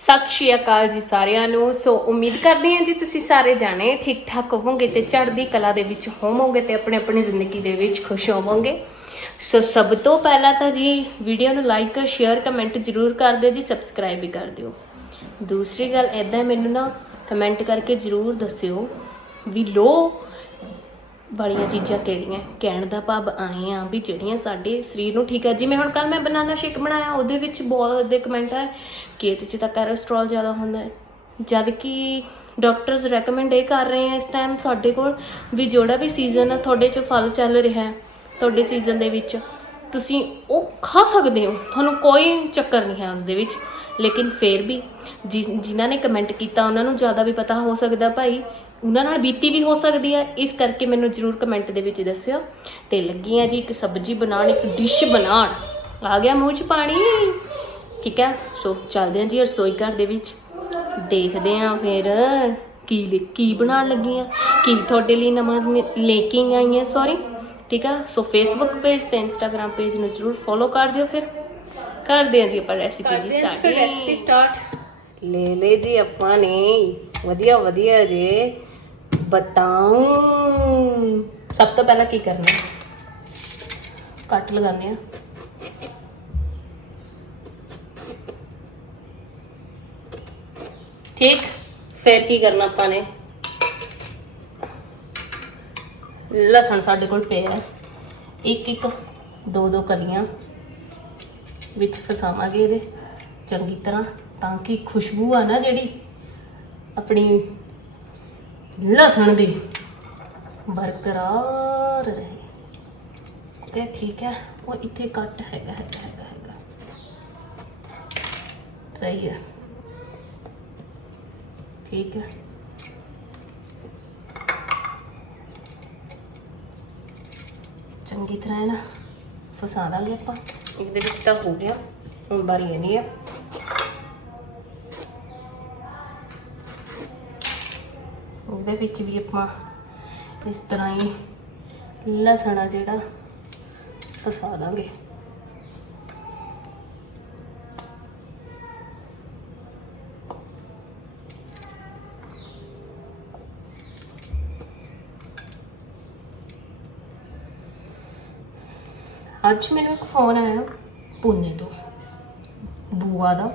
ਸਤਿ ਸ਼੍ਰੀ ਅਕਾਲ ਜੀ ਸਾਰਿਆਂ ਨੂੰ। ਸੋ ਉਮੀਦ ਕਰਦੀ ਹਾਂ ਜੀ ਤੁਸੀਂ ਸਾਰੇ ਜਾਣੇ ਠੀਕ ਠਾਕ ਹੋਵੋਗੇ ਤੇ ਚੜ੍ਹਦੀ ਕਲਾ ਦੇ ਵਿੱਚ ਹੋਵੋਗੇ ਤੇ ਆਪਣੇ ਆਪਣੀ ਜ਼ਿੰਦਗੀ ਦੇ ਵਿੱਚ ਖੁਸ਼ ਹੋਵੋਗੇ। ਸੋ ਸਭ ਤੋਂ ਪਹਿਲਾਂ ਤਾਂ ਜੀ ਵੀਡੀਓ ਨੂੰ ਲਾਈਕ, ਸ਼ੇਅਰ, ਕਮੈਂਟ ਜ਼ਰੂਰ ਕਰ ਦਿਓ ਜੀ, ਸਬਸਕ੍ਰਾਈਬ ਵੀ ਕਰ ਦਿਓ। ਦੂਸਰੀ ਗੱਲ ਐਦਾਂ ਮੈਨੂੰ ਨਾ ਕਮੈਂਟ ਕਰਕੇ ਜ਼ਰੂਰ ਦੱਸਿਓ ਵੀ ਲੋ ਵਾਲੀਆਂ ਚੀਜ਼ਾਂ ਕਿਹੜੀਆਂ? ਕਹਿਣ ਦਾ ਭਾਵ ਆਏ ਆ ਵੀ ਜਿਹੜੀਆਂ ਸਾਡੇ ਸਰੀਰ ਨੂੰ ਠੀਕ ਹੈ ਜਿਵੇਂ ਹੁਣ ਕੱਲ ਮੈਂ ਬਨਾਨਾ ਸ਼ੇਕ ਬਣਾਇਆ, ਉਹਦੇ ਵਿੱਚ ਬਹੁਤ ਦੇ ਕਮੈਂਟ ਹੈ ਕਿ ਇਹਦੇ 'ਚ ਤਾਂ ਕੋਲੇਸਟ੍ਰੋਲ ਜ਼ਿਆਦਾ ਹੁੰਦਾ ਹੈ। ਜਦ ਕਿ ਡਾਕਟਰਸ ਰეკਮੈਂਡ ਇਹ ਕਰ ਰਹੇ ਆ ਇਸ ਟਾਈਮ ਸਾਡੇ ਕੋਲ ਵੀ ਜਿਹੜਾ ਵੀ ਸੀਜ਼ਨ ਹੈ ਤੁਹਾਡੇ 'ਚ ਫਲ ਚੱਲ ਰਿਹਾ ਹੈ, ਤੁਹਾਡੇ ਸੀਜ਼ਨ ਦੇ ਵਿੱਚ। ਤੁਸੀਂ ਉਹ ਖਾ ਸਕਦੇ ਹੋ, ਤੁਹਾਨੂੰ ਕੋਈ ਚੱਕਰ ਨਹੀਂ ਹੈ ਉਸ ਦੇ ਵਿੱਚ। ਲੇਕਿਨ ਫੇਰ ਵੀ ਜਿਸ- ਜਿਨ੍ਹਾਂ ਨੇ ਕਮੈਂਟ ਕੀਤਾ, ਉਹਨਾਂ ਨੂੰ ਜ਼ਿਆਦਾ ਵੀ ਪਤਾ ਹੋ ਸਕਦਾ ਭਾਈ ਉਹਨਾਂ ਨਾਲ ਬੀਤੀ ਵੀ ਹੋ ਸਕਦੀ ਹੈ। ਇਸ ਕਰਕੇ ਮੈਨੂੰ ਜਰੂਰ ਕਮੈਂਟ ਦੇ ਵਿੱਚ ਦੱਸਿਓ। ਤੇ ਲੱਗੀ ਆ ਜੀ ਇੱਕ ਸਬਜ਼ੀ ਬਣਾਉਣ ਇੱਕ ਡਿਸ਼ ਬਣਾਉਣ। ਆ ਗਿਆ ਮੂੰਹ 'ਚ ਪਾਣੀ। ਠੀਕ ਹੈ? ਸੋ ਚੱਲਦੇ ਹਾਂ ਜੀ ਰਸੋਈ ਘਰ ਦੇ ਵਿੱਚ। ਦੇਖਦੇ ਹਾਂ ਫਿਰ ਕੀ ਲਿ- ਕੀ ਬਣਾਉਣ ਲੱਗੀ ਆ। ਕੀ ਤੁਹਾਡੇ ਲਈ ਨਵਾਂ ਲੇਕਿੰਗ ਆਈ ਹੈ ਸੌਰੀ ਠੀਕ ਆ? ਸੋ ਫੇਸਬੁੱਕ ਪੇਜ ਤੇ ਇੰਸਟਾਗ੍ਰam ਪੇਜ ਨੂੰ ਜਰੂਰ ਫੋਲੋ ਕਰ ਦਿਓ ਫਿਰ। ਕਰਦੇ ਹਾਂ ਜੀ ਆਪਾਂ ਰੈਸਿਪੀ ਦੀ ਸਟਾਰਟ ਫਿਰ ਰੈਸਿਪੀ ਸਟਾਰਟ ਲੈ ਲੈ ਜੀ ਆਪਾਂ ਨੇ। ਵਧੀਆ ਵਧੀਆ ਜੇ। ਬਤਾਉ ਸਭ ਤੋਂ ਪਹਿਲਾਂ ਕੀ ਕਰਨਾ ਕੱਟ ਲਗਾਉਂਦੇ ਆ ਠੀਕ, ਫਿਰ ਕੀ ਕਰਨਾ ਆਪਾਂ ਨੇ? ਲਸਣ ਸਾਡੇ ਕੋਲ ਪਿਆ ਹੈ। ਇੱਕ ਇੱਕ, ਦੋ ਦੋ ਕਲੀਆਂ ਵਿੱਚ ਫਸਾਵਾਂਗੇ ਇਹਦੇ। ਚੰਗੀ ਤਰ੍ਹਾਂ, ਤਾਂ ਕਿ ਖੁਸ਼ਬੂ ਆ ਨਾ ਜਿਹੜੀ ਆਪਣੀ ਲਸਣ ਦੀ। ਬਰਕਰਾਰ ਰਹੇ। ਤੇ ਠੀਕ ਹੈ, ਉਹ ਇੱਥੇ ਕੱਟ ਹੈਗਾ ਹੈਗਾ ਹੈਗਾ ਹੈਗਾ। ਸਹੀ ਹੈ। ਠੀਕ ਹੈ। ਚੰਗੀ ਤਰ੍ਹਾਂ ਨਾ, ਫਸਾ ਲਾਂਗੇ ਆਪਾਂ। ਇਹਦੇ ਵਿੱਚ ਤਾਂ ਹੋ ਗਿਆ, ਹੁਣ ਬਾਰੀ ਇਹਦੀ ਆ। ਉਹਦੇ ਵਿੱਚ ਵੀ ਆਪਾਂ ਇਸ ਤਰ੍ਹਾਂ ਹੀ ਲਸਣ ਆ ਜਿਹੜਾ ਫਸਾ ਦਾਂਗੇ। ਅੱਜ ਮੈਨੂੰ ਇੱਕ ਫੋਨ ਆਇਆ ਪੁਣੇ ਤੋਂ, ਬੂਆ ਦਾ।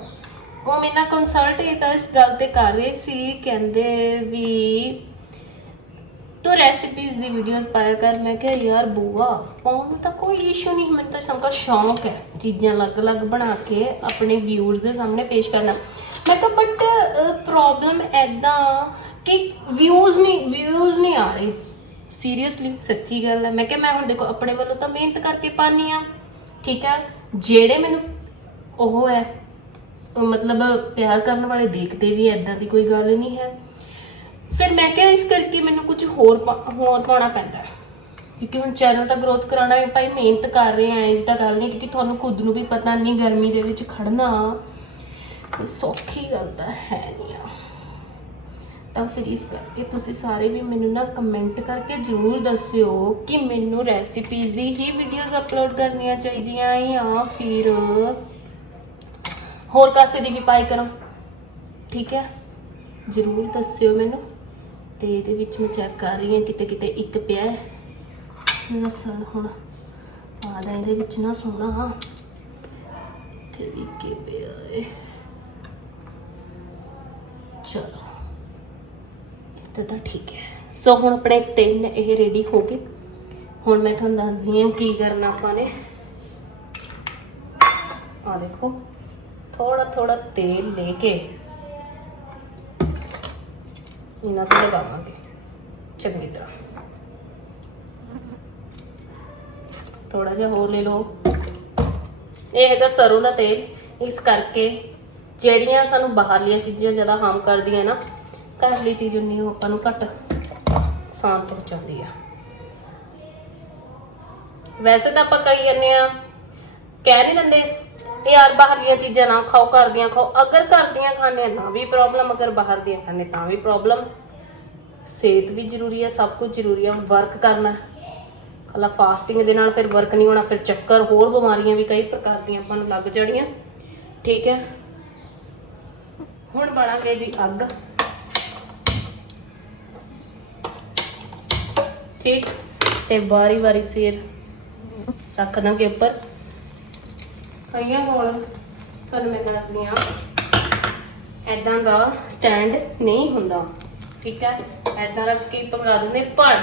ਉਹ ਮੇਰੇ ਨਾਲ ਕੰਸਲਟ ਇਸ ਗੱਲ ਤੇ ਕਰ ਰਹੇ ਸੀ, ਕਹਿੰਦੇ ਵੀ ਤੂੰ ਰੈਸਿਪੀਜ਼ ਦੀ ਵੀਡੀਓਜ਼ ਪਾਇਆ ਕਰ। ਮੈਂ ਕਿਹਾ, ਯਾਰ ਬੂਆ, ਪਾਉਣ ਨੂੰ ਤਾਂ ਕੋਈ ਇਸ਼ੂ ਨਹੀਂ, ਮੈਨੂੰ ਤਾਂ ਸਭ ਦਾ ਸ਼ੌਂਕ ਹੈ ਚੀਜ਼ਾਂ ਅਲੱਗ-ਅਲੱਗ ਬਣਾ ਕੇ ਆਪਣੇ ਵਿਊਅਰਸ ਦੇ ਸਾਹਮਣੇ ਪੇਸ਼ ਕਰਨਾ। ਮੈਂ ਕਿਹਾ ਬਟ ਪ੍ਰੋਬਲਮ ਐਦਾਂ ਕਿ ਵਿਊਜ਼ ਨਹੀਂ ਵਿਊਜ਼ ਨਹੀਂ ਆ ਰਹੇ। ਸੀਰੀਅਸਲੀ ਸੱਚੀ ਗੱਲ ਹੈ। ਮੈਂ ਕਿਹਾ, ਮੈਂ ਹੁਣ ਦੇਖੋ, ਆਪਣੇ ਵੱਲੋਂ ਤਾਂ ਮਿਹਨਤ ਕਰਕੇ ਪਾਨੀ ਆ ਠੀਕ ਹੈ? ਜਿਹੜੇ ਮੈਨੂੰ ਉਹ ਹੈ ਮਤਲਬ ਪਿਆਰ ਕਰਨ ਵਾਲੇ ਦੇਖਦੇ ਵੀ ਐਦਾਂ ਦੀ ਕੋਈ ਗੱਲ ਨਹੀਂ ਹੈ। ਫਿਰ ਮੈਂ ਕਿਹਾ ਇਸ ਕਰਕੇ ਮੈਨੂੰ ਕੁਝ ਹੋਰ ਹੋਰ ਪਾਉਣਾ ਪੈਂਦਾ ਹੈ। ਕਿਉਂਕਿ ਹੁਣ ਚੈਨਲ ਤਾਂ ਗਰੋਥ ਕਰਾਉਣਾ ਹੈ, ਭਾਈ ਮਿਹਨਤ ਕਰ ਰਹੇ ਆ ਇਹ ਤਾਂ ਗੱਲ ਨਹੀਂ, ਕਿਉਂਕਿ ਤੁਹਾਨੂੰ ਖੁਦ ਨੂੰ ਵੀ ਪਤਾ ਨਹੀਂ ਗਰਮੀ ਦੇ ਵਿੱਚ ਖੜਨਾ ਸੌਖੀ ਗੱਲ ਤਾਂ ਹੈ ਨਹੀਂ ਆ। ਤਾਂ ਫਿਰ ਇਸ ਕਰਕੇ ਤੁਸੀਂ ਸਾਰੇ ਵੀ ਮੈਨੂੰ ਨਾ ਕਮੈਂਟ ਕਰਕੇ ਜਰੂਰ ਦੱਸਿਓ ਕਿ ਮੈਨੂੰ ਰੈਸਿਪੀਜ਼ ਦੀ ਹੀ ਵੀਡੀਓਜ਼ ਅਪਲੋਡ ਕਰਨੀਆਂ ਚਾਹੀਦੀਆਂ ਜਾਂ ਫਿਰ ਹੋਰ ਕਾਸੇ ਦੀ ਵੀ ਪਾਈ ਕਰਾਂ। ਠੀਕ ਹੈ? ਜਰੂਰ ਦੱਸਿਓ ਮੈਨੂੰ। ਤੇ ਇਹਦੇ ਵਿੱਚ ਮੈਂ ਚੈੱਕ ਕਰ ਰਹੀ ਹਾਂ, ਕਿਤੇ ਕਿਤੇ ਇੱਕ ਪਿਆ ਹੈ। ਲਸਣ ਹੁਣ। ਆਦਾ ਇਹਦੇ ਵਿੱਚ ਨਾ ਸੋਹਣਾ ਤੇ ਵੀ ਕੀ ਪਿਆ ਹੈ। ਚਲੋ। ਤੇ ਤਾਂ ਠੀਕ ਹੈ। ਸੋ ਹੁਣ ਆਪਣੇ ਤਿੰਨ ਇਹ ਰੈਡੀ ਹੋ ਗਏ। ਹੁਣ ਮੈਂ ਤੁਹਾਨੂੰ ਦੱਸਦੀ ਹਾਂ ਕੀ ਕਰਨਾ ਆਪਾਂ ਨੇ। ਆ ਦੇਖੋ। ਥੋੜਾ ਥੋੜਾ ਤੇਲ ਲੈ ਕੇ ਇਹਨਾਂ ਤੇ ਲਗਾਵਾਂਗੇ, ਚੰਗੀ ਤਰ੍ਹਾਂ। ਥੋੜਾ ਜਿਹਾ ਹੋਰ ਲੈ ਲਓ। ਇਹ ਹੈਗਾ ਸਰੋਂ ਦਾ ਤੇਲ। ਇਸ ਕਰਕੇ ਜਿਹੜੀਆਂ ਸਾਨੂੰ ਬਾਹਰਲੀਆਂ ਚੀਜ਼ਾਂ ਜ਼ਿਆਦਾ ਹਾਰਮ ਕਰਦੀਆਂ ਨਾ, ਘਰ ਲਈ ਚੀਜ਼ ਉਨੀ ਉਹ ਆਪਾਂ ਨੂੰ ਘੱਟ ਨੁਕਸਾਨ ਪਹੁੰਚਾਉਂਦੀ ਆ। ਵੈਸੇ ਤਾਂ ਆਪਾਂ ਕਹੀ ਜਾਂਦੇ ਆ ਕਹਿ ਨਹੀਂ ਦਿੰਦੇ। ਤੇ ਯਾਰ ਬਾਹਰਲੀਆਂ ਚੀਜ਼ਾਂ ਨਾ ਖਾਓ, ਘਰ ਦੀਆਂ ਖਾਓ। ਅਗਰ ਘਰ ਦੀਆਂ ਖਾਣੇ ਨਾ ਵੀ ਪ੍ਰੋਬਲਮ ਅਗਰ ਬਾਹਰ ਦੀਆਂ ਖਾਣੇ ਤਾਂ ਵੀ ਪ੍ਰੋਬਲਮ ਸਿਹਤ ਵੀ ਜ਼ਰੂਰੀ ਹੈ ਸਭ ਕੁਝ ਜ਼ਰੂਰੀ ਹੈ ਵਰਕ ਕਰਨਾ। ਕੱਲਾ ਫਾਸਟਿੰਗ ਦੇ ਨਾਲ ਫਿਰ ਵਰਕ ਨਹੀਂ ਹੋਣਾ, ਫਿਰ ਚੱਕਰ, ਹੋਰ ਬਿਮਾਰੀਆਂ ਵੀ ਕਈ ਪ੍ਰਕਾਰ ਦੀਆਂ ਆਪਾਂ ਨੂੰ ਲੱਗ ਜਾਣੀਆਂ। ਠੀਕ ਹੈ? ਹੁਣ ਬਾਲਾਂਗੇ ਜੀ ਅੱਗ। ਠੀਕ? ਤੇ ਵਾਰੀ ਵਾਰੀ ਸਿਰ ਰੱਖ ਦਾਂਗੇ ਉੱਪਰ। ਕਈਆਂ ਕੋਲ ਤੁਹਾਨੂੰ ਮੈਂ ਦੱਸਦੀ ਹਾਂ। ਐਦਾਂ ਦਾ ਸਟੈਂਡ ਨਹੀਂ ਹੁੰਦਾ, ਠੀਕ ਹੈ? ਐਦਾਂ ਰੱਖ ਕੇ ਪਕਾ ਦਿੰਦੇ ਪਰ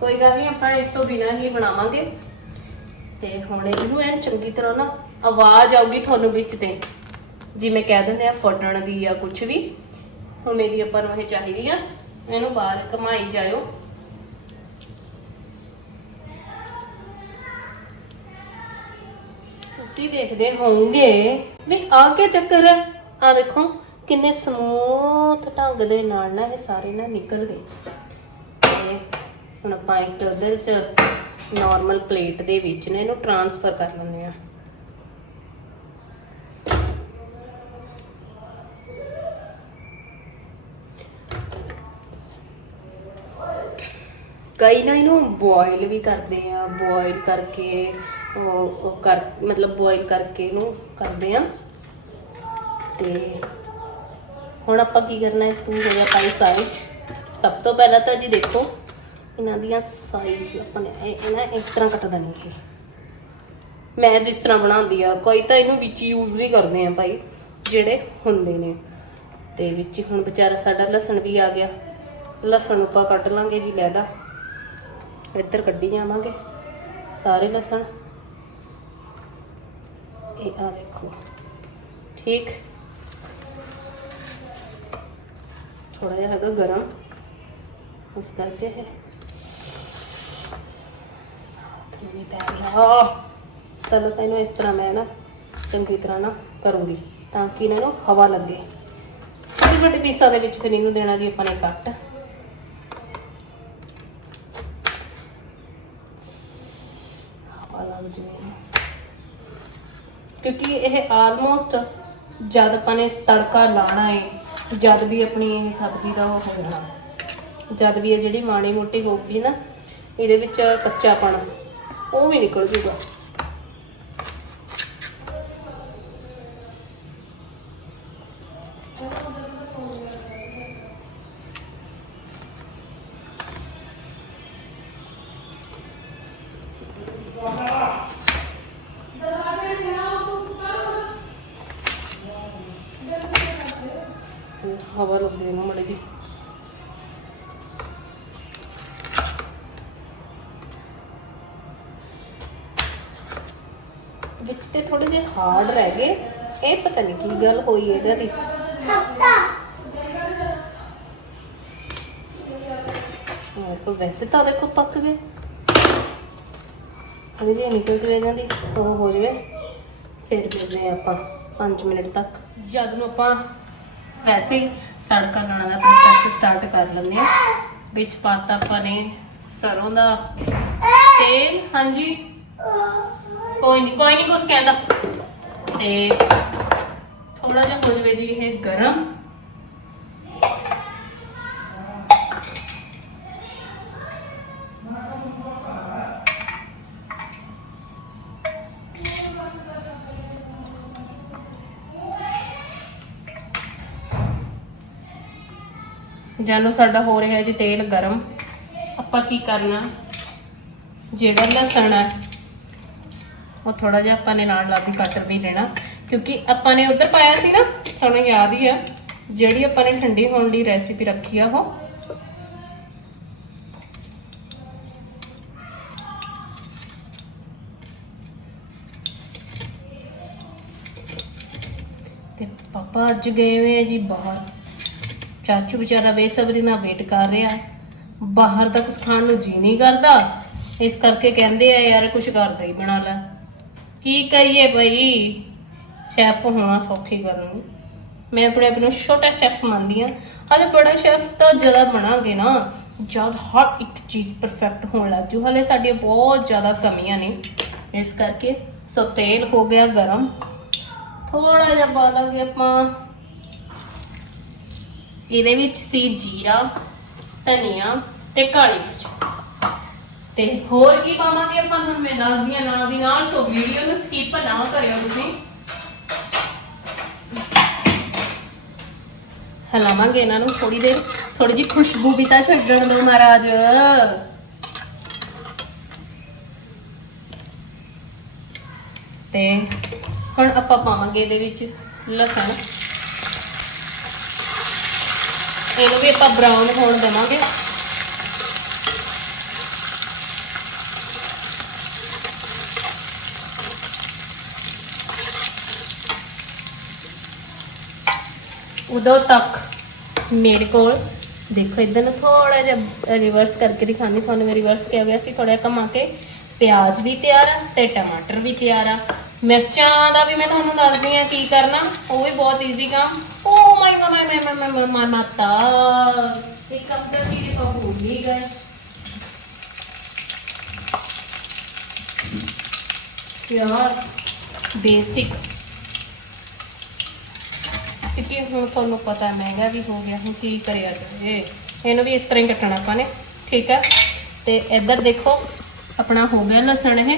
ਕੋਈ ਗੱਲ ਨਹੀਂ, ਆਪਾਂ ਇਸ ਤੋਂ ਬਿਨਾਂ ਹੀ ਬਣਾਵਾਂਗੇ। ਤੇ ਹੁਣ ਇਹਨੂੰ ਐਨ ਚੰਗੀ ਤਰ੍ਹਾਂ ਨਾ ਆਵਾਜ਼ ਆਊਗੀ ਤੁਹਾਨੂੰ ਵਿੱਚ ਤੇ। ਜਿਵੇਂ ਕਹਿ ਦਿੰਦੇ ਆ, ਫਟਣ ਦੀ ਜਾਂ ਕੁਝ ਵੀ। ਹੁਣ ਮੇਰੀ ਆਪਾਂ ਨੂੰ ਇਹ ਚਾਹੀਦੀ ਆ, ਇਹਨੂੰ ਬਾਹਰ ਘਮਾਈ ਜਾਇਓ। ਤੁਸੀਂ ਦੇਖਦੇ ਹੋਵੋਗੇ, ਵੀ ਆ ਕੇ ਚੱਕਰ ਹੈ ਆ ਵੇਖੋ, ਕਿੰਨੇ ਸਮੂਥ ਢੰਗ ਦੇ ਨਾਲ ਨਾ ਇਹ ਸਾਰੇ ਨਾ ਨਿਕਲ ਗਏ। ਤੇ ਹੁਣ ਆਪਾਂ ਇੱਕ ਉਧਰ ਚ ਨਾਰਮਲ ਪਲੇਟ ਦੇ ਵਿੱਚ ਨੇ ਇਹਨੂੰ ਟ੍ਰਾਂਸਫਰ ਕਰ ਲੈਂਦੇ ਆ ਕਈ ਨਾ ਇਹਨੂੰ ਬੋਇਲ ਵੀ ਕਰਦੇ ਆ ਬੋਇਲ ਕਰਕੇ, ਉਹ ਕਰ, ਮਤਲਬ ਬੋਇਲ ਕਰਕੇ ਇਹਨੂੰ ਕਰਦੇ ਆ। ਤੇ ਹੁਣ ਆਪਾਂ ਕੀ ਕਰਨਾ ਹੈ ਤੂੰ ਹੋ ਗਿਆ ਪਾਈ ਸਾਈਜ਼ ਸਭ ਤੋਂ ਪਹਿਲਾਂ ਤਾਂ ਜੀ ਦੇਖੋ, ਇਹਨਾਂ ਦੀਆਂ ਸਾਈਜ਼ ਆਪਾਂ ਨੇ ਇਹ ਇਹਨਾਂ ਇਸ ਤਰ੍ਹਾਂ ਕੱਟ ਦੇਣੀ ਹੈ। ਮੈਂ ਜਿਸ ਤਰ੍ਹਾਂ ਬਣਾਉਂਦੀ ਆ, ਕੋਈ ਤਾਂ ਇਹਨੂੰ ਵਿੱਚ ਯੂਜ਼ ਵੀ ਕਰਦੇ ਆ ਭਾਈ, ਜਿਹੜੇ ਹੁੰਦੇ ਨੇ। ਤੇ ਵਿੱਚ ਹੁਣ ਵਿਚਾਰਾ ਸਾਡਾ ਲਸਣ ਵੀ ਆ ਗਿਆ। ਲਸਣ ਆਪਾਂ ਕੱਟ ਲਾਂਗੇ ਜੀ, ਲੈਦਾ। ਇੱਧਰ ਕੱਢੀ ਜਾਵਾਂਗੇ ਸਾਰੇ ਲਸਣ। ਇਹ ਆ ਦੇਖੋ ਠੀਕ। ਥੋੜਾ ਜਿਹਾ ਹੈਗਾ ਗਰਮ। ਉਸ ਕਰਕੇ ਹੈ ਥੋੜੀ ਪੈ ਗਿਆ। ਪਹਿਲਾਂ ਤਾਂ ਇਹਨੂੰ ਇਸ ਤਰ੍ਹਾਂ ਮੈਂ ਨਾ ਚੰਗੀ ਤਰ੍ਹਾਂ ਨਾ ਕਰੂੰਗੀ ਤਾਂ ਕਿ ਇਹਨਾਂ ਨੂੰ ਹਵਾ ਲੱਗੇ। ਛੋਟੇ ਛੋਟੇ ਪੀਸਾਂ ਦੇ ਵਿੱਚ ਫਿਰ ਇਹਨੂੰ ਦੇਣਾ ਜੀ ਆਪਾਂ ਨੇ ਕੱਟ ਹਵਾ ਲੱਗ ਜਵੇ ਕਿਉਂਕਿ ਇਹ ਆਲਮੋਸਟ ਜਦ ਆਪਾਂ ਨੇ ਤੜਕਾ ਲਾਣਾ ਹੈ ਜਦ ਵੀ ਆਪਣੀ ਇਹ ਸਬਜ਼ੀ ਦਾ ਉਹ ਹੋ ਜਦ ਵੀ ਇਹ ਜਿਹੜੀ ਮਾੜੀ ਮੋਟੀ ਹੋਊਗੀ ਨਾ, ਇਹਦੇ ਵਿੱਚ ਕੱਚਾਪਣ ਉਹ ਵੀ ਨਿਕਲ ਜੂਗਾ। ਵਿੱਚ ਤੇ ਥੋੜੇ ਜਿਹੇ ਹਾਰਡ ਰਹਿ ਗਏ। ਇਹ ਪਤਾ ਨਹੀਂ ਕੀ ਗੱਲ ਹੋਈ ਇਹਦਾ ਦੀ। ਵੈਸੇ ਤਾਂ ਦੇਖੋ ਪੱਕ ਗਏ। ਅਜੇ ਜੇ ਨਿਕਲ ਜਵੇ ਇਹਨਾਂ ਦੀ ਉਹ ਹੋ ਜਵੇ। ਫਿਰ ਮਿਲਦੇ ਆਪਾਂ 5 ਮਿੰਟ ਤੱਕ। ਜਦ ਨੂੰ ਆਪਾਂ ਵੈਸੇ ਹੀ ਤੜਕਾ ਲਾਉਣ ਦਾ ਪ੍ਰੋਸੈਸ ਸਟਾਰਟ ਕਰ ਲੈਂਦੇ ਆ ਵਿੱਚ ਪਾਤਾ ਆਪਾਂ ਨੇ ਸਰੋਂ ਦਾ ਤੇਲ। ਹਾਂਜੀ। ਕੋਈ ਨਹੀਂ ਕੋਈ ਨਹੀਂ ਕੁਛ ਕਹਿੰਦਾ। ਤੇ ਥੋੜਾ ਜਿਹਾ ਹੋ ਜਵੇ ਜੀ ਇਹ ਗਰਮ। ਜਾਨੋ, ਸਾਡਾ ਹੋ ਰਿਹਾ ਜੀ ਤੇਲ ਗਰਮ। ਆਪਾਂ ਕੀ ਕਰਨਾ? ਜਿਹੜਾ ਲਸਣ ਹੈ ਉਹ ਥੋੜਾ ਜਿਹਾ ਆਪਾਂ ਨੇ ਨਾਲ ਲਾ ਦੀ ਕੱਟ ਵੀ ਲੈਣਾ, ਕਿਉਂਕਿ ਆਪਾਂ ਨੇ ਉਧਰ ਪਾਇਆ ਸੀ ਨਾ, ਤੁਹਾਨੂੰ ਯਾਦ ਹੀ ਆ, ਜਿਹੜੀ ਆਪਾਂ ਨੇ ਠੰਡੀ ਹੋਣ ਦੀ ਰੈਸਿਪੀ ਰੱਖੀ ਆ ਉਹ। ਤੇ ਪਾਪਾ ਅੱਜ ਗਏ ਹੋਏ ਆ ਜੀ ਬਾਹਰ। ਚਾਚੂ ਵਿਚਾਰਾ ਬੇਸਬਰੀ ਨਾਲ ਵੇਟ ਕਰ ਰਿਹਾ ਬਾਹਰ ਦਾ ਕੁਝ ਖਾਣ ਨੂੰ ਜੀ ਨਹੀਂ ਕਰਦਾ। ਇਸ ਕਰਕੇ ਕਹਿੰਦੇ ਆ, ਯਾਰ ਕੁਝ ਕਰਦਾ ਹੀ ਬਣਾ ਲੈ। ਕੀ ਕਰੀਏ ਬਈ? ਸ਼ੈਫ ਹੋਣਾ ਸੌਖੀ ਗੱਲ ਨਹੀਂ ਮੈਂ ਆਪਣੇ ਆਪ ਨੂੰ ਛੋਟਾ ਸ਼ੈਫ ਮੰਨਦੀ ਹਾਂ। ਹਲੇ ਬੜਾ ਸ਼ੈਫ ਤਾਂ ਜ਼ਿਆਦਾ ਬਣਾਂਗੇ ਨਾ। ਜਦ ਹਰ ਇੱਕ ਚੀਜ਼ ਪਰਫੈਕਟ ਹੋਣ ਲੱਗ ਜੂ। ਹਲੇ ਸਾਡੀਆਂ ਬਹੁਤ ਜ਼ਿਆਦਾ ਕਮੀਆਂ ਨੇ। ਇਸ ਕਰਕੇ ਸੋ ਤੇਲ ਹੋ ਗਿਆ ਗਰਮ। ਥੋੜਾ ਜਿਹਾ ਪਾ ਲਾਂਗੇ ਆਪਾਂ। ਇਹਦੇ ਵਿੱਚ ਸੀ ਜੀਰਾ, ਧਨੀਆ ਤੇ ਕਾਲੀ ਮਿਰਚ। ਤੇ ਹੋਰ ਕੀ ਪਾਵਾਂਗੇ ਆਪਾਂ ਨੂੰ? ਮੈਂ ਦੱਸਦੀ ਹਾਂ ਨਾਲ ਦੀ ਨਾਲ ਸੋ ਵੀਡੀਓ ਨੂੰ ਸਕਿਪ ਨਾ ਕਰਿਓ ਤੁਸੀਂ। ਹਲਾਵਾਂਗੇ ਇਹਨਾਂ ਨੂੰ ਥੋੜੀ ਦੇਰ। ਥੋੜੀ ਜਿਹੀ ਖੁਸ਼ਬੂ ਵੀ ਤਾਂ ਛੱਡਣ ਦਿਓ ਮਹਾਰਾਜ। ਤੇ ਹੁਣ ਆਪਾਂ ਪਾਵਾਂਗੇ ਇਹਦੇ ਵਿੱਚ ਲਸਣ। ਇਹਨੂੰ ਵੀ ਆਪਾਂ ਬਰਾਊਨ ਹੋਣ ਦੇਵਾਂਗੇ। ਉਦੋਂ ਤੱਕ ਮੇਰੇ ਕੋਲ, ਦੇਖੋ ਇਦਾਂ ਨੂੰ ਥੋੜਾ ਜਿਹਾ ਰਿਵਰਸ ਕਰਕੇ ਦਿਖਾਉਂਦੀ, ਤੁਹਾਨੂੰ ਮੈਂ ਰਿਵਰਸ ਕਿਹਾ ਗਿਆ ਸੀ ਥੋੜਾ ਕਮਾ ਕੇ। ਪਿਆਜ਼ ਵੀ ਤਿਆਰ ਆ ਤੇ ਟਮਾਟਰ ਵੀ ਤਿਆਰ ਆ। ਮਿਰਚਾਂ ਦਾ ਵੀ ਮੈਂ ਤੁਹਾਨੂੰ ਦੱਸਦੀ ਆ ਕੀ ਕਰਨਾ, ਉਹ ਵੀ ਬਹੁਤ ਈਜ਼ੀ ਕੰਮ। ਓ ਮਾਈ ਮਾਈ ਮਾਈ ਮਾਈ ਮਾਈ ਮਾਤਾ ਇੱਕ ਕੰਮ ਤਾਂ ਚੀਜ਼ ਆਪਾਂ ਹੀ ਗਏ। ਯਾਰ ਬੇਸਿਕ ਕਿਉਂਕਿ ਹੁਣ ਤੁਹਾਨੂੰ ਪਤਾ ਮਹਿੰਗਾ ਵੀ ਹੋ ਗਿਆ, ਹੁਣ ਕੀ ਕਰਿਆ ਜਾਵੇ। ਇਹਨੂੰ ਵੀ ਇਸ ਤਰ੍ਹਾਂ ਹੀ ਕੱਟਣਾ ਆਪਾਂ ਨੇ, ਠੀਕ ਹੈ? ਤੇ ਇੱਧਰ ਦੇਖੋ, ਆਪਣਾ ਹੋ ਗਿਆ ਲਸਣ ਇਹ,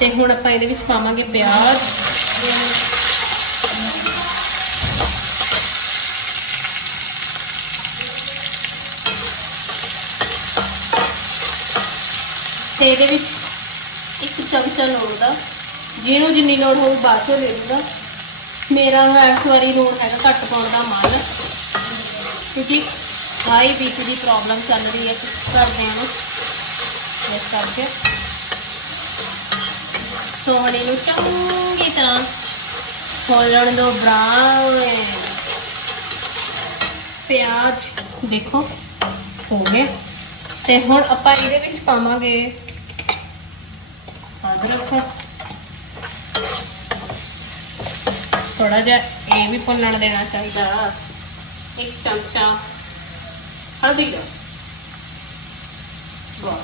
ਤੇ ਹੁਣ ਆਪਾਂ ਇਹਦੇ ਵਿੱਚ ਪਾਵਾਂਗੇ ਪਿਆਜ਼। ਤੇ ਇਹਦੇ ਵਿੱਚ ਇੱਕ ਚਮਚਾ ਲੋੜ ਦਾ, ਜਿਹਨੂੰ ਜਿੰਨੀ ਲੋੜ ਹੋਊ ਬਾਅਦ ਚੋਂ ਲੈ ਲੂਗਾ ਮੇਰਾ ਇਸ ਵਾਰੀ ਲੂਣ ਹੈਗਾ ਘੱਟ ਪਾਉਣ ਦਾ ਮਨ। ਕਿਉਂਕਿ ਹਾਈ ਬੀਪੀ ਦੀ ਪ੍ਰੋਬਲਮ ਚੱਲ ਰਹੀ ਹੈ ਘਰਦਿਆਂ ਨੂੰ। ਇਸ ਕਰਕੇ ਸੋ ਨੂੰ ਚੰਗੀ ਤਰ੍ਹਾਂ ਖੋਲਣ ਦੋ ਬਰਾਊਨ ਪਿਆਜ਼ ਦੇਖੋ, ਹੋ ਗਏ। ਤੇ ਹੁਣ ਆਪਾਂ ਇਹਦੇ ਵਿੱਚ ਪਾਵਾਂਗੇ ਅਦਰਕ। ਥੋੜਾ ਜਿਹਾ ਇਹ ਵੀ ਭੁੰਨਣ ਦੇਣਾ ਚਾਹੀਦਾ। ਇੱਕ ਚਮਚਾ ਹਲਦੀ ਦਾ ਵਾਹ।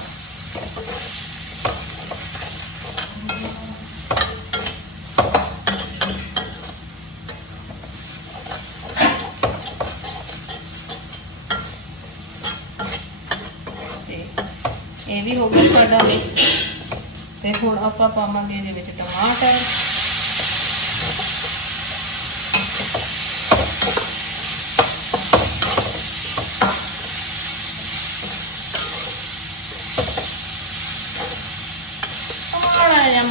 ਤੇ ਇਹ ਵੀ ਹੋ ਗਿਆ ਸਾਡਾ ਮਿਕਸ ਤੇ ਹੁਣ ਆਪਾਂ ਪਾਵਾਂਗੇ ਇਹਦੇ ਵਿੱਚ ਟਮਾਟਰ ਥੋੜਾ ਜਿਹਾ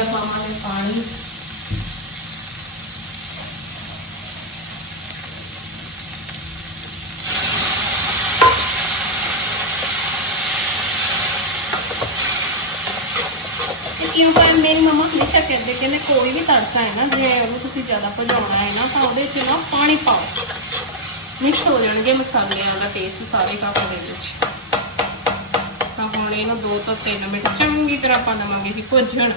ਮਾਮੂਲੀ ਪਾਵਾਂਗੇ ਪਾਣੀ। ਕਿਉਂਕਿ ਮੇਰੀ ਮਮਾ ਹਮੇਸ਼ਾ ਕਹਿੰਦੇ ਕਿ ਕੋਈ ਵੀ ਤੜਕਾ ਹੈ ਨਾ, ਜੇ ਉਹਨੂੰ ਤੁਸੀਂ ਜ਼ਿਆਦਾ ਭਜਾਉਣਾ ਹੈ ਨਾ, ਤਾਂ ਉਹਦੇ 'ਚ ਨਾ ਪਾਣੀ ਪਾਓ। ਮਿਕਸ ਹੋ ਜਾਣਗੇ ਮਸਾਲਿਆਂ ਦਾ ਟੇਸਟ ਸਾਰੇ ਕੱਪ ਦੇ ਵਿੱਚ। ਤਾਂ ਹੁਣ ਇਹਨੂੰ 2 ਤੋਂ 3 ਮਿੰਟ ਚੰਗੀ ਤਰ੍ਹਾਂ ਆਪਾਂ ਦੇਵਾਂਗੇ ਕਿ ਭੁੱਜਣ।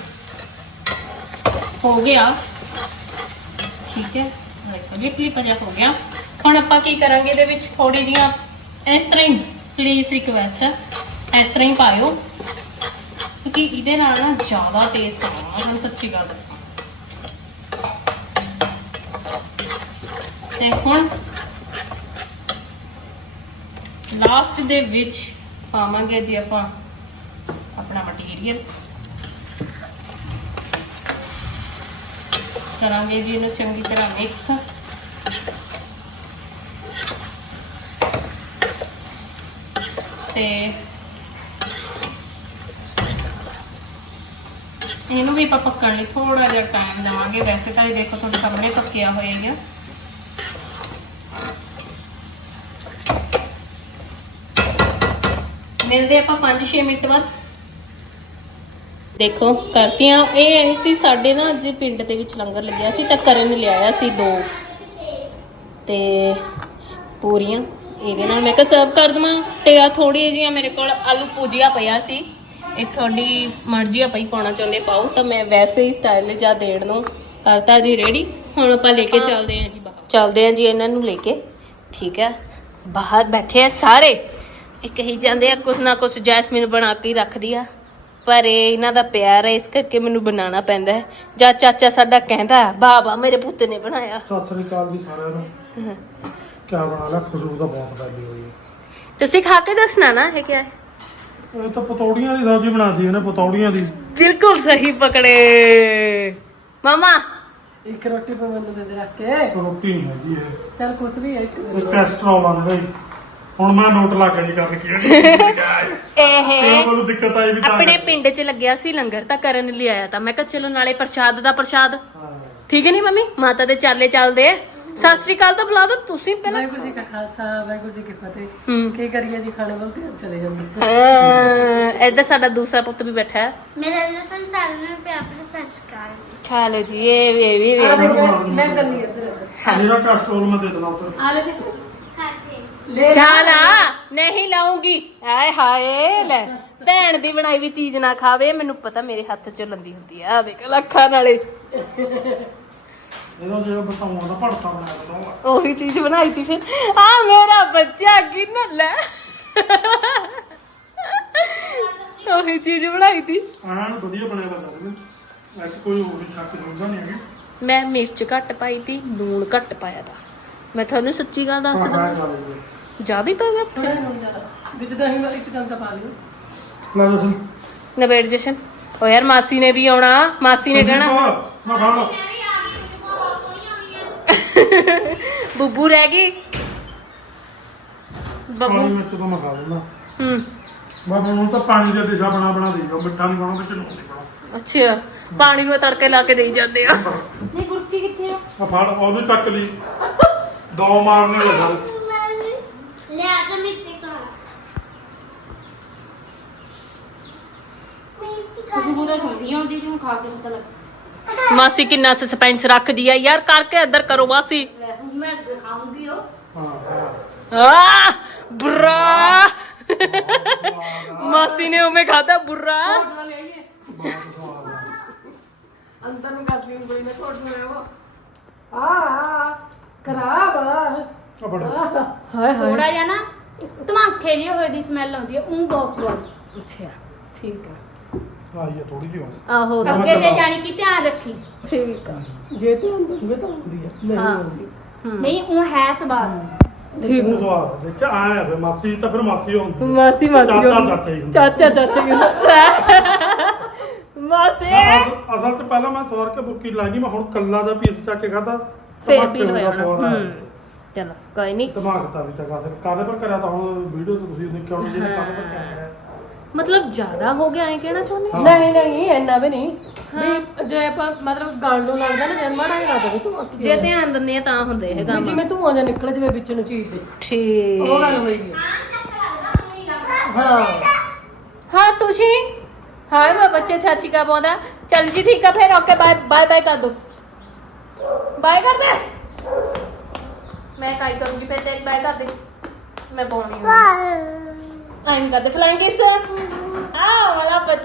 ਹੋ ਗਿਆ। ਠੀਕ ਹੈ। ਦੇਖੋ ਲਿਟਲੀ ਹੋ ਗਿਆ। ਹੁਣ ਆਪਾਂ ਕੀ ਕਰਾਂਗੇ ਇਹਦੇ ਵਿੱਚ? ਥੋੜੀ ਜੀਆਂ ਇਸ ਤਰ੍ਹਾਂ ਹੀ ਪਲੀਜ਼ ਰਿਕਵੈਸਟ ਹੈ। ਇਸ ਤਰ੍ਹਾਂ ਹੀ ਪਾਇਓ। ਕਿਉਂਕਿ ਇਹਦੇ ਨਾਲ ਨਾ ਜ਼ਿਆਦਾ ਟੇਸਟ ਆਉਣਾ। ਤੁਹਾਨੂੰ ਸੱਚੀ ਗੱਲ ਦੱਸਾਂ। ਤੇ ਹੁਣ ਲਾਸਟ ਦੇ ਵਿੱਚ ਪਾਵਾਂਗੇ ਜੀ ਆਪਾਂ ਆਪਣਾ ਮਟੀਰੀਅਲ ਕਰਾਂਗੇ ਜੀ ਇਹਨੂੰ ਚੰਗੀ ਤਰ੍ਹਾਂ ਮਿਕਸ ਤੇ ਇਹਨੂੰ ਵੀ ਆਪਾਂ ਪੱਕਣ ਲਈ ਥੋੜਾ ਜਿਹਾ ਟਾਈਮ ਦੇਵਾਂਗੇ। ਵੈਸੇ ਤਾਂ ਇਹ ਦੇਖੋ ਤੁਹਾਡੇ ਸਾਹਮਣੇ ਪੱਕਿਆ ਹੋਇਆ ਹੀ ਆ। ਮਿਲਦੇ ਆਪਾਂ 5-6 ਮਿੰਟ ਬਾਅਦ। ਦੇਖੋ ਕਰਤੀਆਂ ਇਹ ਐ ਸੀ ਸਾਡੇ ਨਾ ਅੱਜ ਪਿੰਡ ਦੇ ਵਿੱਚ ਲੰਗਰ ਲੱਗਿਆ ਸੀ ਤਾਂ ਕਰਨ ਲਿਆਇਆ ਸੀ ਦੋ। ਤੇ ਪੂਰੀਆਂ ਇਹਦੇ ਨਾਲ ਮੈਂ ਕਿਹਾ ਸਰਵ ਕਰ ਦਵਾਂ ਤੇ ਆ ਥੋੜੀ ਜਿਹੀਆਂ ਮੇਰੇ ਕੋਲ ਆਲੂ ਪੂਜੀਆ ਪਿਆ ਸੀ। ਇਹ ਤੁਹਾਡੀ ਮਰਜ਼ੀ ਆ ਪਈ ਪਾਉਣਾ ਚਾਹੁੰਦੇ ਪਾਓ ਤਾਂ ਮੈਂ ਵੈਸੇ ਹੀ ਸਟਾਈਲ ਜਾਂ ਦੇਣ ਨੂੰ ਕਰਤਾ ਜੀ ਰੈਡੀ ਹੁਣ ਆਪਾਂ ਲੈ ਕੇ ਚੱਲਦੇ ਹਾਂ ਜੀ ਬਾਹਰ। ਚੱਲਦੇ ਹਾਂ ਜੀ ਇਹਨਾਂ ਨੂੰ ਲੈ ਕੇ। ਠੀਕ ਹੈ। ਬਾਹਰ ਬੈਠੇ ਆ ਸਾਰੇ। ਇਹ ਕਹੀ ਜਾਂਦੇ ਆ ਕੁਛ ਨਾ ਕੁਛ ਜੈਸਮੀਨ ਬਣਾ ਕੇ ਰੱਖਦੀ ਆ। ਪਰ ਇਹ ਇਹਨਾਂ ਦਾ ਪਿਆਰ ਹੈ ਇਸ ਕਰਕੇ ਮੈਨੂੰ ਬਣਾਉਣਾ ਪੈਂਦਾ ਹੈ। ਜਾਂ ਚਾਚਾ ਸਾਡਾ ਕਹਿੰਦਾ ਬਾਬਾ ਮੇਰੇ ਪੁੱਤ ਨੇ ਬਣਾਇਆ। ਸਤਿ ਸ੍ਰੀ ਅਕਾਲ ਜੀ ਸਾਰਿਆਂ ਨੂੰ। ਕਿਆ ਬਣਾ ਲਿਆ? ਖੁਸ਼ਬੂ ਤਾਂ ਬਹੁਤ ਫੈਲੀ ਹੋਈ ਤੁਸੀਂ ਖਾ ਕੇ ਦੱਸਣਾ ਨਾ ਇਹ ਕਿਆ ਹੈ? ਇਹ ਤਾਂ ਪਤੌੜੀਆਂ ਦੀ ਸਬਜ਼ੀ ਬਣਾਦੀ ਇਹਨੇ ਪਤੌੜੀਆਂ ਦੀ। ਬਿਲਕੁਲ ਸਹੀ ਪਕੜੇ। ਮਮਾ। ਇੱਕ ਰੋਟੀ ਪਾ ਮੈਨੂੰ ਦੇ ਦੇ ਰੱਖ ਕੇ। ਰੋਟੀ ਨਹੀਂ ਹੈਗੀ ਇਹ। ਚੱਲ ਕੁਛ ਵੀ ਹੈ ਇੱਕ ਦੇ। ਕੈਸਟਰੋਲ ਆ ਨੇ। ਭਾਈ ਹੁਣ ਮੈਂ ਨੋਟ ਲਾ ਕੇ ਨਹੀਂ ਕਰਨ ਕੀ ਇਹ ਇਹ ਮੈਨੂੰ ਦਿੱਕਤ ਆਈ ਵੀ ਤਾਂ ਆਪਣੇ ਪਿੰਡ 'ਚ ਲੱਗਿਆ ਸੀ ਲੰਗਰ ਤਾਂ ਕਰਨ ਲਈ ਆਇਆ ਤਾਂ। ਮੈਂ ਕਿਹਾ ਚਲੋ ਨਾਲੇ ਪ੍ਰਸ਼ਾਦ ਦਾ ਪ੍ਰਸ਼ਾਦ। ਠੀਕ ਹੈ ਨਹੀਂ ਮੰਮੀ? ਮਾਤਾ ਦੇ ਚਾਲੇ ਚੱਲਦੇ ਆ। ਸਤਿ ਸ੍ਰੀ ਅਕਾਲ ਤਾਂ ਬੁਲਾ ਦੋ ਤੁਸੀਂ ਪਹਿਲਾਂ। ਵਾਹਿਗੁਰੂ ਜੀ ਕਾ ਖਾਲਸਾ ਵਾਹਿਗੁਰੂ ਜੀ ਕੀ ਫਤਿਹ। ਕੀ ਕਰੀਏ ਜੀ ਖਾਣੇ ਵੱਲ ਧਿਆਨ ਚਲੇ ਜਾਂਦੇ। ਹਾਂ ਇੱਧਰ ਸਾਡਾ ਦੂਸਰਾ ਪੁੱਤ ਵੀ ਬੈਠਾ ਹੈ। ਮੇਰਾ ਨਾਮ ਤਾਂ ਸਾਰਿਆਂ ਨੂੰ ਪਿਆਰ ਭਰੀ ਸਤਿ ਸ਼੍ਰੀ ਅਕਾਲ। ਲਓ ਜੀ ਇਹ ਵੀ ਇਹ ਵੀ ਵੀ। ਮੈਂ ਮੈਂ ਕੱਲੀ ਇੱਧਰ ਮੇਰਾ ਕੈਸਟਰੋਲ ਮੈਂ ਦੇ ਦੇਣਾ ਉੱਧਰ। ਆ ਲੈ ਜੀ ਲਾ। ਨਹੀਂ ਲਾਉਂਗੀ। ਆਏ ਹਾਏ ਲੈ ਭੈਣ ਦੀ ਬਣਾਈ ਵੀ ਚੀਜ਼ ਨਾ ਖਾਵੇ ਮੈਨੂੰ ਪਤਾ ਮੇਰੇ ਹੱਥ 'ਚ ਲੰਦੀ ਹੁੰਦੀ ਆ ਆ ਦੇਖ ਲੱਖਾਂ ਨਾਲੇ। ਇਹਦਾ ਜਿਹੜਾ ਬਣਾ ਉਹੀ ਚੀਜ਼ ਬਣਾਈ ਤੀ ਫਿਰ। ਆ ਮੇਰਾ ਬੱਚਾ ਕਿੰਨਾ ਲੈ। ਉਹੀ ਚੀਜ਼ ਬਣਾਈ ਤੀ। ਐਨ ਵਧੀਆ ਬਣਿਆ ਲੱਗਾ ਇਹਨੂੰ ਐ ਕੋਈ ਹੋਰ ਹੀ ਸ਼ੱਕ ਹੁੰਦਾ ਨਹੀਂ ਹੈਗੀ। ਮੈਂ ਮਿਰਚ ਘੱਟ ਪਾਈ ਤੀ ਲੂਣ ਘੱਟ ਪਾਇਆ ਤਾ। ਮੈਂ ਤੁਹਾਨੂੰ ਸੱਚੀ ਗੱਲ ਦੱਸਦਾ ਜ਼ਿਆਦਾ ਹੀ ਪੈ ਗਿਆ। ਥੋੜਾ ਜਿਹਾ ਨਮਕ ਜ਼ਿਆਦਾ। ਵਿੱਚ ਦਹੀਂ ਵਾਲੀ ਇੱਕ ਚਮਚਾ ਪਾ ਲਿਓ। ਲੈ ਦੱਸ ਨਵੇੜ ਜਸ਼ਨ। ਓ ਯਾਰ ਮਾਸੀ ਨੇ ਵੀ ਆਉਣਾ ਮਾਸੀ ਨੇ ਕਹਿਣਾ ਮੈਂ ਖਾਣਾ ਬੁੱਬੂ ਰਹਿ ਗਈ। ਬੱਬੂ। ਪਾਣੀ ਵਿੱਚ ਤਾਂ ਮੈਂ ਖਾ ਲੈਂਦਾ। ਹੂੰ। ਮੈਂ ਹੁਣ ਤਾਂ ਪਾਣੀ ਦਾ ਡਿਸ਼ਾ ਬਣਾ ਬਣਾ ਦੇਈਗਾ ਮਿੱਠਾ ਨਹੀਂ ਪਾਉਣਾ ਵਿੱਚ ਲੂਣ ਨਹੀਂ ਪਾਉਣਾ ਅੱਛਾ ਪਾਣੀ ਨੂੰ ਤੜਕੇ ਲਾ ਕੇ ਦੇਈ ਜਾਂਦੇ ਆ। ਨਹੀਂ ਗੁਰਤੀ ਕਿੱਥੇ ਆ? ਆ ਫੜ ਉਹਨੂੰ ਚੱਕ ਲਈ। ਦੋ ਮਾਰਨੇ ਲੱਗਾ ਲੈ ਆ ਜਾ ਮਿੱਟੀ ਕਾ ਤੁਸੀਂ ਪੂਰਾ ਸੁਣਦੀ ਆਉਂਦੀ ਜਿਹਨੂੰ ਖਾ ਕੇ ਪਤਾ ਲੱਗ ਮਾਸੀ ਕਿੰਨਾ ਸਸਪੈਂਸ ਰੱਖਦੀ ਆ ਯਾਰ ਕਰਕੇ ਇੱਧਰ ਕਰੋ ਮਾਸੀ। ਮੈਂ ਦਿਖਾਉਂਗੀ ਉਹ। ਹਾਂ ਹਾਂ ਆ ਬੁਰਾ। ਮਾਸੀ ਨੇ ਉਵੇਂ ਖਾਦਾ ਬੁਰਾ। ਅੰਦਰ ਨੂੰ ਕਰਦੀ ਨੂੰ ਕੋਈ ਨਾ ਘੋਟ ਨੂੰ ਆਵਾ ਆ ਆ ਖਰਾਬ ਆ। ਆ ਬੜਾ। ਹਾਏ ਥੋੜਾ ਜਿਹਾ ਨਾ ਧਮਾਕੇ ਜਿਹੇ ਹੋਏ ਦੀ ਸਮੈਲ ਆਉਂਦੀ ਹੈ ਉਹ ਬਹੁਤ ਸਵਾਦ। ਅੱਛਾ ਠੀਕ ਆ। ਆਈ ਆ ਥੋੜੀ ਜਿਹੀ ਹੁਣ। ਆਹੋ ਸਮਝ ਅੱਗੇ ਤੇ ਲਓ। ਜਾਣੀ ਕਿ ਧਿਆਨ ਰੱਖੀ। ਠੀਕ ਆ। ਜੇ ਤੂੰ ਅੰਦਰ ਤਾਂ ਹੁੰਦੀ ਆ ਨਹੀਂ ਹਾਂ। ਹੁੰਦੀ ਨਹੀਂ ਉਹ ਹੈ ਸਵਾਦ ਠੀਕ। ਉਹ ਸਵਾਦ ਦੇਖਿਆ ਆਇਆ ਫਿਰ ਮਾਸੀ ਤਾਂ ਫਿਰ ਮਾਸੀ ਹੁੰਦੀ ਮਾਸੀ ਮਾਸੀ ਚਾਚਾ। ਚਾਚਾ ਹੀ ਹੁੰਦਾ ਚਾਚਾ ਚਾਚਾ ਹੀ ਹੁੰਦਾ। ਮਾਸੀ! ਅਸਲ- ਅਸਲ ਚ ਪਹਿਲਾਂ ਮੈਂ ਸਵਾਰ ਕੇ ਬੁੱਕੀ ਲਾਗੀ ਮੈਂ ਹੁਣ ਕੱਲਾ ਦਾ ਪੀਸ ਚੱਕ ਕੇ ਖਾਦਾ ਫੇਰ ਫੀਲ ਹੋਇਆ ਹੋਣਾ। ਹੂੰ। ਚਲੋ ਕੋਈ ਨਹੀਂ। ਦਿਮਾਗ ਤਾਂ ਵੀ ਚੰਗਾ ਫਿਰ ਕਾਦੇ ਪਰ ਕਰਿਆ ਤਾਂ ਹੁਣ ਵੀਡੀਓ ਤੇ ਤੁਸੀਂ ਦੇਖਿਆ ਹੋਣਾ ਜਿਹਨੇ ਕਾਦੇ ਪਰ ਕਰਿਆ ਮਤਲਬ ਜ਼ਿਆਦਾ ਹੋ ਗਿਆ ਐ ਕਹਿਣਾ ਚਾਹੁੰਦੇ ਹੋ? ਨਹੀਂ ਨਹੀਂ ਇੰਨਾ ਵੀ ਨਹੀਂ। ਵੀ ਜੇ ਆਪਾਂ ਮਤਲਬ ਗੱਲ ਨੂੰ ਲੱਗਦਾ ਨਾ ਜਨਮਾ ਨਾ ਲੱਗਦਾ ਵੀ ਤੂੰ ਅੱਖੀ ਜੇ ਧਿਆਨ ਦਿੰਨੇ ਆ ਤਾਂ ਹੁੰਦੇ ਇਹ ਵੀ ਕੰਮ ਜਿਵੇਂ ਤੂੰ ਜਾਂ ਨਿਕਲ ਜਵੇ ਵਿੱਚ ਨੂੰ ਚੀਜ਼ ਦੇ। ਠੀਕ। ਉਹ ਗੱਲ ਹੋਈ ਹੈ। ਹਾਂ। हाँ तुझी हाँ वो बच्चे चाची का बोला चल जी ठीक है फिर ओके बाय बाय बाय कर दो बाय कर दे मैं काई करूंगी फिर देख बाय कर दे मैं बोलनी हूँ I'm got the flying kisser. Ah, wala pa.